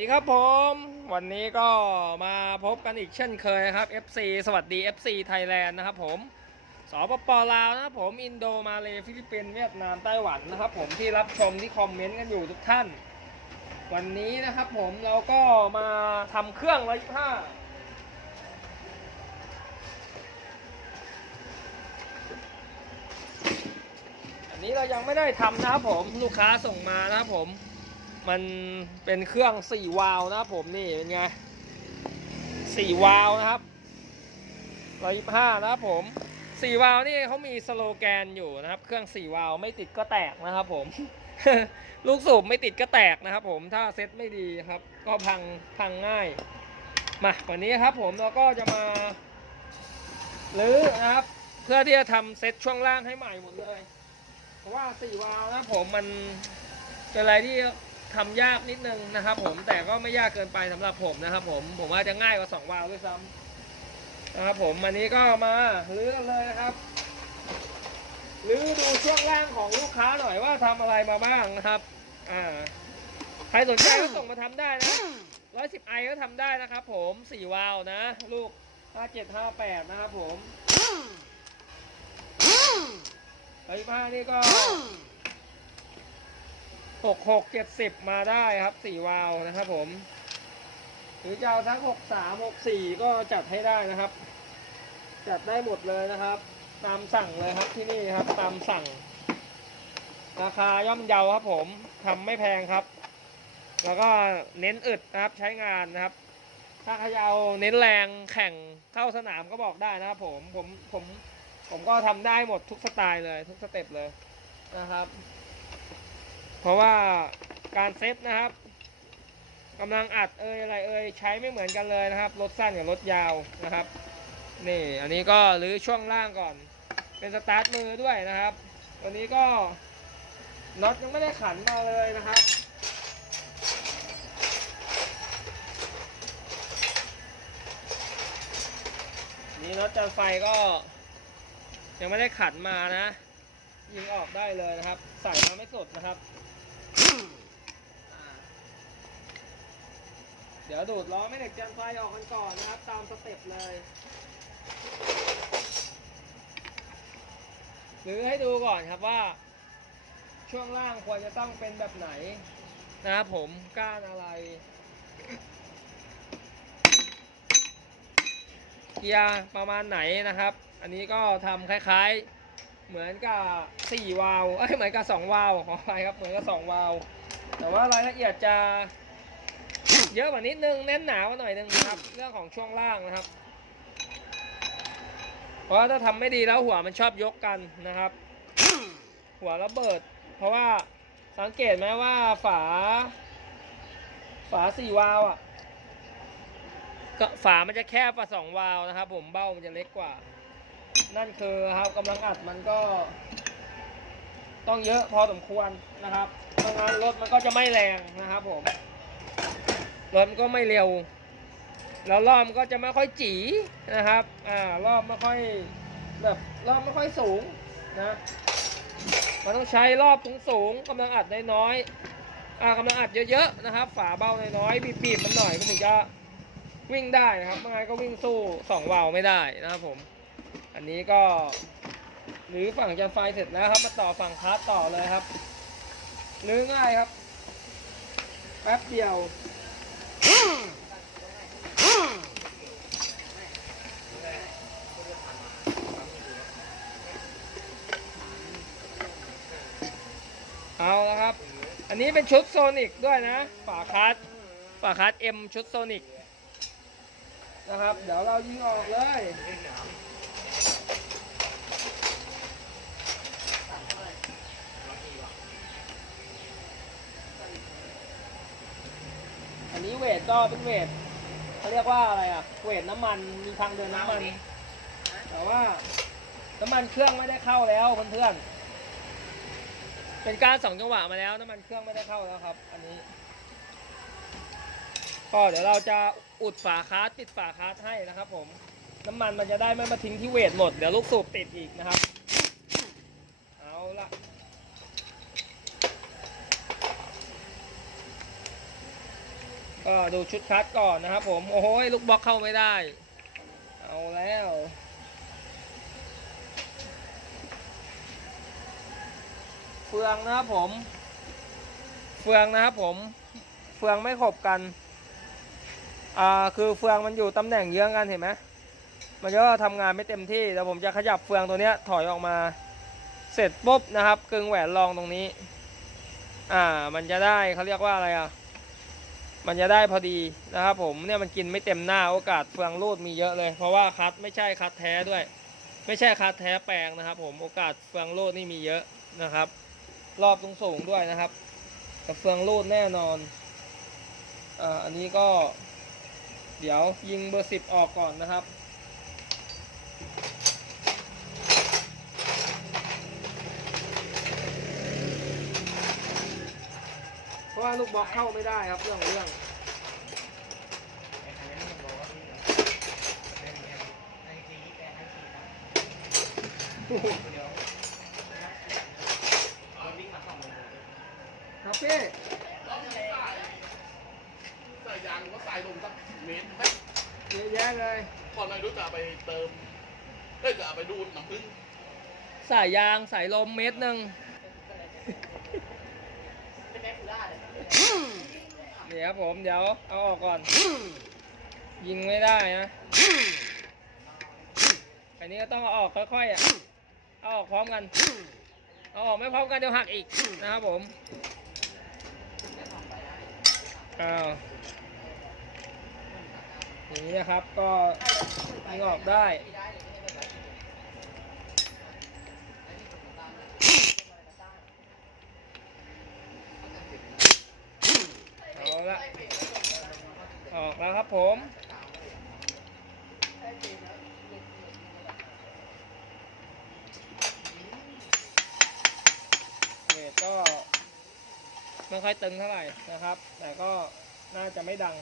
ดีครับผม วันนี้ก็มาพบกันอีกเช่นเคยครับ FC สวัสดี FC Thailand นะครับผมสปปลาวนะครับผมอินโดมาเลฟิลิปปินส์เวียดนามไต้หวันนะครับผมที่รับชมที่คอมเมนต์กันอยู่ทุกท่าน วันนี้นะครับผมเราก็มาทำเครื่องร้อยห้าอันนี้เรายังไม่ได้ทำนะครับผมลูกค้าส่งมานะครับผม มันเป็นเครื่อง4วาล์วนะครับผมนี่เป็นไง4วาล์วนะครับ125นะครับผม4วาล์วนี่เขามีสโลแกนอยู่นะครับ เครื่อง4วาล์วไม่ติดก็แตกนะครับผม ลูกสูบไม่ติดก็แตกนะครับผมถ้าเซ็ตไม่ดีครับ ก็พังพังง่าย มาวันนี้ครับผมเราก็จะมาลื้อนะครับ เพื่อที่จะทำเซ็ตช่วงล่างให้ใหม่หมดเลย เพราะว่า4วาล์วนะครับผมมันเป็นอะไรที่ ทำยากนิดนึงนะครับ ผมแต่ก็ไม่ยากเกินไปสำหรับผมนะครับ ผมผมว่าจะง่ายกว่า2วาล์วด้วยซ้ำนะครับผมอันนี้ก็มาลื้อกันเลยนะครับลื้อดูช่วงล่างของลูกค้าหน่อยว่าทำอะไรมาบ้างนะครับอ่าใครสนใจก็ส่งมาทำได้นะ110ไอก็ทำได้นะครับ ผม4วาล์วนะ ลูก5758นะครับผม115นี่ก็ หกหกเจ็ดสิบมาได้ครับสี่วาล์วนะครับผม หรือจะเอาทั้งหกสามหกสี่ก็จัดให้ได้นะครับ จัดได้หมดเลยนะครับ ตามสั่งเลยครับที่นี่ครับตามสั่ง ราคาย่อมเยาครับผมทำไม่แพงครับ แล้วก็เน้นอึดนะครับใช้งานนะครับ ถ้าใครเอาเน้นแรงแข่งเข้าสนามก็บอกได้นะครับผมผมผมผมก็ทำได้หมดทุกสไตล์เลยทุกสเต็ปเลยนะครับ เพราะว่าการเซฟนะครับกำลังอัดเอยอะไรเอยใช้ไม่เหมือนกันเลยนะครับรถสั้นกับรถยาวนะครับ นี่อันนี้ก็หรือช่วงล่างก่อน เป็นสตาร์ทมือด้วยนะครับ ตัวนี้ก็น็อตยังไม่ได้ขันมาเลยนะครับนี่น็อตจานไฟก็ ยังไม่ได้ขันมานะ ยิงออกได้เลยนะครับ ใส่มาไม่สดนะครับ เดี๋ยวดูดล้อไม่เหล็กแจนไฟออกกันก่อนนะครับ ตามสเต็ปเลยหรือให้ดูก่อนครับว่า ช่วงล่างควรจะต้องเป็นแบบไหน นะครับผมก้านอะไร เกียร์ประมาณไหนนะครับ อันนี้ก็ทำคล้ายๆ เหมือนกับ4วาล์วเอ้ยเหมือนกับ2วาล์วขออภัยครับเหมือนกับ2วาล์วแต่ว่ารายละเอียดจะเยอะกว่านิดนึงแน่นหนากว่าหน่อยนึงนะครับ เรื่องของช่วงล่างนะครับ เพราะว่าถ้าทำไม่ดีแล้วหัวมันชอบยกกันนะครับ หัวระเบิด เพราะว่าสังเกตไหมว่าฝา ฝาสี่วาล์วอะก็ฝามันจะแคบกว่าสองวาล์วนะครับ ผมเบ้ามันจะเล็กกว่า นั่นคือครับกำลังอัดมันก็ ต้องเยอะพอสมควรนะครับเพราะงั้นรถมันก็จะไม่แรงนะครับผมรถมันก็ไม่เร็ว แล้วรอบมันก็จะไม่ค่อยจีนะครับ อ่ารอบไม่ค่อยแบบรอบไม่ค่อยสูงนะมันต้องใช้รอบสูงสูงกำลังอัดน้อยๆอ่ากำลังอัดเยอะๆนะครับ ฝาเบาน้อยๆบีบๆมันหน่อยมันถึงจะวิ่งได้นะครับไม่งั้นก็วิ่งสู้สองวาล์วไม่ได้นะครับผม อันนี้ก็หรือฝั่งจะไฟเสร็จแล้วครับ มาต่อฝั่งคาร์ต่อเลยครับหรือง่ายครับ แป๊บเดียวเอาละครับ อันนี้เป็นชุดโซนิกด้วยนะ ฝาคัสฝาคัสเอ็มชุดโซนิกนะครับ เดี๋ยวเรายิงออกเลย อันนี้เวทก็เป็นเวทเขาเรียกว่าอะไรอะเวทน้ำมันมีทางเดินน้ำมัน แต่ว่าน้ำมันเครื่องไม่ได้เข้าแล้วเพื่อนๆเป็นการสองจังหวะมาแล้วน้ำมันเครื่องไม่ได้เข้าแล้วครับ อันนี้ ก็เดี๋ยวเราจะอุดฝาคาร์ดปิดฝาคาร์ดให้นะครับ ผม น้ำมันมันจะได้ไม่มาทิ้งที่เวทหมดเดี๋ยวลูกสูบติดอีกนะครับ เอาละ ก็ดูชุดคัดก่อนนะครับผม โอ้โหลูกบล็อกเข้าไม่ได้ เอาแล้วเฟืองนะครับผม เฟืองนะครับผม เฟืองไม่ขบกัน อ่า คือเฟืองมันอยู่ตำแหน่งเยื้องกันเห็นไหมมันก็ทำงานไม่เต็มที่เดี๋ยวผมจะขยับเฟืองตัวเนี้ยถอยออกมา เสร็จปุ๊บนะครับกึงแหวนรองตรงนี้ อ่า มันจะได้เขาเรียกว่าอะไรอะ มันจะได้พอดีนะครับผมเนี่ยมันกินไม่เต็มหน้าโอกาสเฟืองรูดมีเยอะเลย เพราะว่าคัดไม่ใช่คัดแท้ด้วย ไม่ใช่คัดแท้แปลงนะครับ ผมโอกาสเฟืองรูดนี่มีเยอะนะครับ รอบสูงสูงด้วยนะครับแต่เฟืองรูดแน่นอนอ่าอันนี้ก็ เดี๋ยวยิงเบอร์สิบออกก่อนนะครับ ราะว่าลูกบล็อกเข้าไม่ได้ครับเรื่องของเรื่องครับพี่ใส่ยางก็ใส่ลงสักเมตรไหมเยอะแยะเลยก่อนนายรู้จะเอาไปเติมเอ้ยจะเอาไปดูดน้ำผึ้งสายยางสายลมเมตรหนึ่งเดี๋ย วครับผมเดี๋ยวเอาออกก่อน ยิงไม่ได้นะอันนี้ก็ต้องเอาออกค่อยๆอะเอาออกพร้อมกัน เอาออกไม่พร้อมกันเดี๋ยวหักอีกนะครับผมอ้าวอย่างนี้นะครับก็ยิงออกได้ อาละออกแล้วครับผม เวทก็ไม่ค่อยตึงเท่าไหร่นะครับ แต่ก็น่าจะไม่ดัง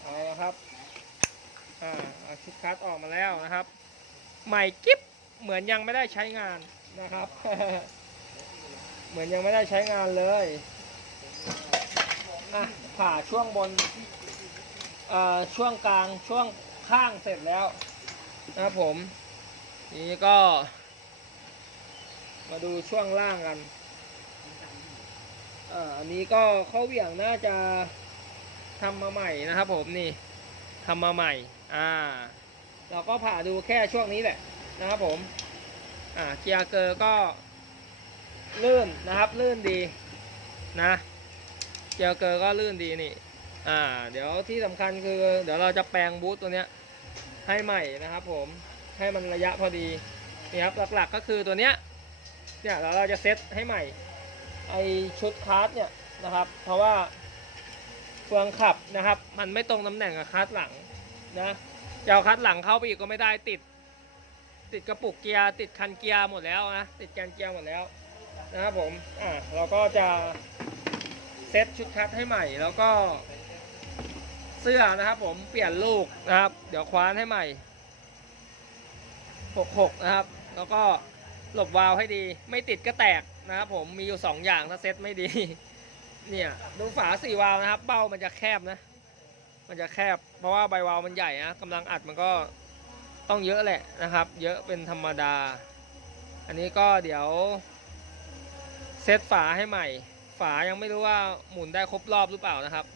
เอาละครับ อ่าเอาชุดคัดออกมาแล้วนะครับ ใหม่กิ๊บเหมือนยังไม่ได้ใช้งานนะครับ เหมือนยังไม่ได้ใช้งานเลย อะผ่าช่วงบนเอ่อช่วงกลางช่วงข้างเสร็จแล้วนะครับผมนี่ก็ มาดูช่วงล่างกันอ่าอันนี้ก็เข้าเหวี่ยงน่าจะทำมาใหม่นะครับผมนี่ทำมาใหม่ อ่า เราก็ผ่าดูแค่ช่วงนี้แหละนะครับผม อ่าเกียร์เกอร์ก็ลื่นนะครับ ลื่นดีนะ เจลเกอร์ก็ลื่นดีนี่ อ่า เดี๋ยวที่สำคัญคือ เดี๋ยวเราจะแปลงบูทตัวเนี้ยให้ใหม่นะครับ ผมให้มันระยะพอดีนี่ครับหลักๆก็คือตัวเนี้ยเนี่ยเราเราจะเซตให้ใหม่ไอชุดคาร์ดเนี่ยนะครับ เพราะว่าเฟืองขับนะครับ มันไม่ตรงตำแหน่งกับคาร์ดหลังนะจะเอาคาร์ดหลังเข้าไปอีกก็ไม่ได้ติด ติดกระปุกเกียร์ติดคันเกียร์หมดแล้วนะติดแกนเกียร์หมดแล้วนะครับผมอ่าเราก็จะ เซตชุดคัดให้ใหม่ แล้วก็ เสื้อนะครับผมเปลี่ยนลูกนะครับ เดี๋ยวคว้านให้ใหม่ 66 นะครับ แล้วก็หลบวาล์วให้ดี ไม่ติดก็แตกนะครับผมมีอยู่ 2 อย่างถ้าเซตไม่ดี เนี่ยดูฝาสี่วาล์วนะครับ เบ้ามันจะแคบนะ มันจะแคบ เพราะว่าใบวาล์วมันใหญ่นะกำลังอัดมันก็ต้องเยอะแหละนะครับ เยอะเป็นธรรมดา อันนี้ก็เดี๋ยวเซตฝาให้ใหม่ ฝายังไม่รู้ว่าหมุนได้ครบรอบหรือเปล่านะครับ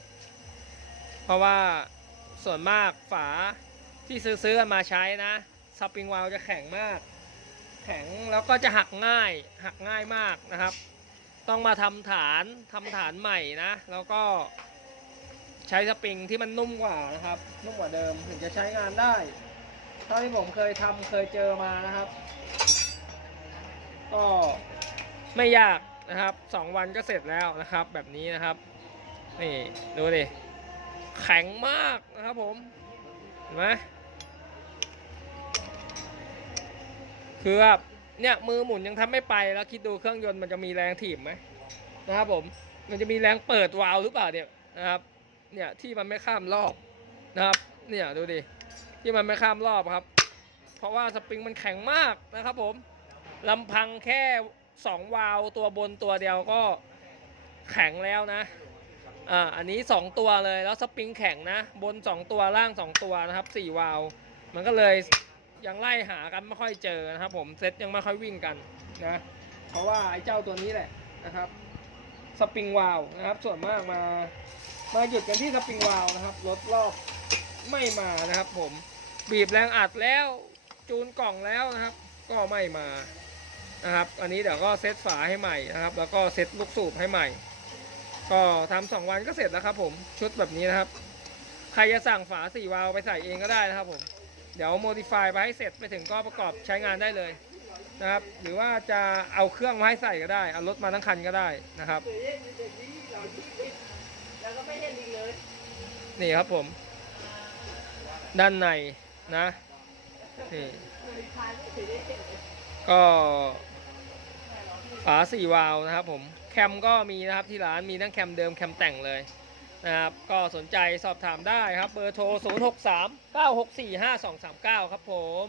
เพราะว่าส่วนมากฝาที่ซื้อๆมาใช้นะสปริงวาลจะแข็งมาก แข็งแล้วก็จะหักง่ายหักง่ายมากนะครับ ต้องมาทำฐานทำฐานใหม่นะ แล้วก็ใช้สปริงที่มันนุ่มกว่านะครับ นุ่มกว่าเดิมถึงจะใช้งานได้เท่าที่ผมเคยทำเคยเจอมานะครับ ก็ไม่ยาก นะครับสองวันก็เสร็จแล้วนะครับ แบบนี้นะครับนี่ดูดิแข็งมากนะครับผมเห็นไหมคือแบบเนี่ยมือหมุนยังทำไม่ไปแล้วคิดดูเครื่องยนต์มันจะมีแรงถีบไหมนะครับผมมันจะมีแรงเปิดวาล์วหรือเปล่าเนี่ยนะครับเนี่ยที่มันไม่ข้ามรอบนะครับเนี่ยดูดิที่มันไม่ข้ามรอบครับ เพราะว่าสปริงมันแข็งมากนะครับผมลำพังแค่ สองวาล์วตัวบนตัวเดียวก็แข็งแล้วนะอ่าอันนี้ 2 ตัวเลยแล้วสปริงแข็งนะ บน 2 ตัวล่าง 2 ตัวนะครับ 4 วาล์วมันก็เลยยังไล่หากันไม่ค่อยเจอนะครับผมเซ็ตยังไม่ค่อยวิ่งกันนะเพราะว่าไอ้เจ้าตัวนี้แหละนะครับสปริงวาล์วนะครับ ส่วนมากมามาหยุดกันที่สปริงวาล์วนะครับรถรอบไม่มานะครับผมบีบแรงอัดแล้วจูนกล่องแล้วนะครับ ก็ไม่มา นะครับ อันนี้เดี๋ยวก็เซตฝาให้ใหม่นะครับ แล้วก็เซตลูกสูบให้ใหม่ ก็ทำสองวันก็เสร็จแล้วครับ ผมชุดแบบนี้นะครับ ใครจะสั่งฝาสี่วาลไปใส่เองก็ได้นะครับ ผม เดี๋ยวโมดิฟายไปให้เสร็จไปถึงก็ประกอบใช้งานได้เลยนะครับ หรือว่าจะเอาเครื่องมาให้ใส่ก็ได้ เอารถมาทั้งคันก็ได้นะครับ นี่ครับผม ด้านในนะนี่ก็ ฝาสี่วาล์วนะครับผมแคมก็มีนะครับที่ร้านมีทั้งแคมเดิมแคมแต่งเลยนะครับก็สนใจสอบถามได้ครับเบอร์โทร 0 6 3 9 6 4 5 2 3 9 ครับผม